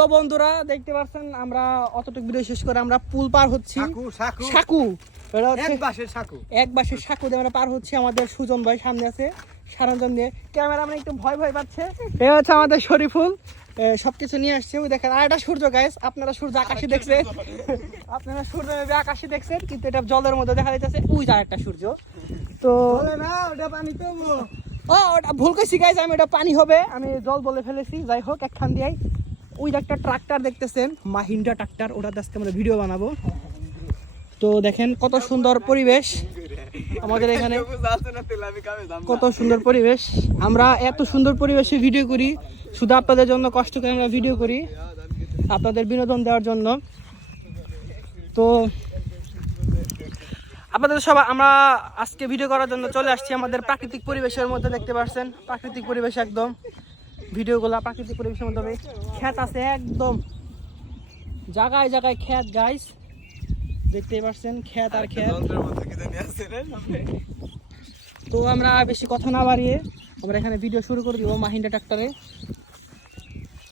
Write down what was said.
তো বন্ধুরা দেখতে পাচ্ছেন আমরা অতটুকু ভিডিও শেষ করে আমরা পুল পার হচ্ছি। সাকু এক বাসের সাকু দিয়ে আমরা পার হচ্ছি। আমাদের সুজন ভাই সামনে আছে সারঞ্জন দিয়ে, ক্যামেরাম্যান একটু ভয় ভয় পাচ্ছে। এ হচ্ছে আমাদের শরীফুল, সবকিছু নিয়ে আসছে। ওই দেখেন আর একটা সূর্য গাইস, আপনারা সূর্য আকাশে দেখছেন, আপনারা সূর্য আকাশে দেখছেন, কিন্তু এটা জলের মধ্যে দেখা যাইতেছে। ওই যা একটা সূর্য, তো ওটা ভুল কইছি গাইস, আমি ওটা পানি হবে, আমি জল বলে ফেলেছি। যাই হোক, একখান দিয়াই ওই যে একটা ট্রাক্টর দেখতেছেন, মাহিন্দ্রা ট্রাক্টর, ওটা আজকে আমরা ভিডিও বানাবো। তো দেখেন কত সুন্দর পরিবেশ আমাদের এখানে, কত সুন্দর পরিবেশ। আমরা এত সুন্দর পরিবেশে ভিডিও করি শুধু আপনাদের জন্য, কষ্ট করে আমরা ভিডিও করি আপনাদের বিনোদন দেওয়ার জন্য। তো আপনাদের সবাই আমরা আজকে ভিডিও করার জন্য চলে আসছি আমাদের প্রাকৃতিক পরিবেশের মধ্যে। দেখতে পাচ্ছেন প্রাকৃতিক পরিবেশ, একদম ভিডিওগুলো প্রাকৃতিক পরিবেশের মধ্যে হবে। ক্ষেত আছে একদম জায়গায় জায়গায় ক্ষেত গাইস, দেখতেই পাচ্ছেন ক্ষেত আর ক্ষেত। তো আমরা বেশি কথা না বাড়িয়ে আমরা এখানে ভিডিও শুরু করে দিব মাহিন্দ্রা ট্রাক্টরে।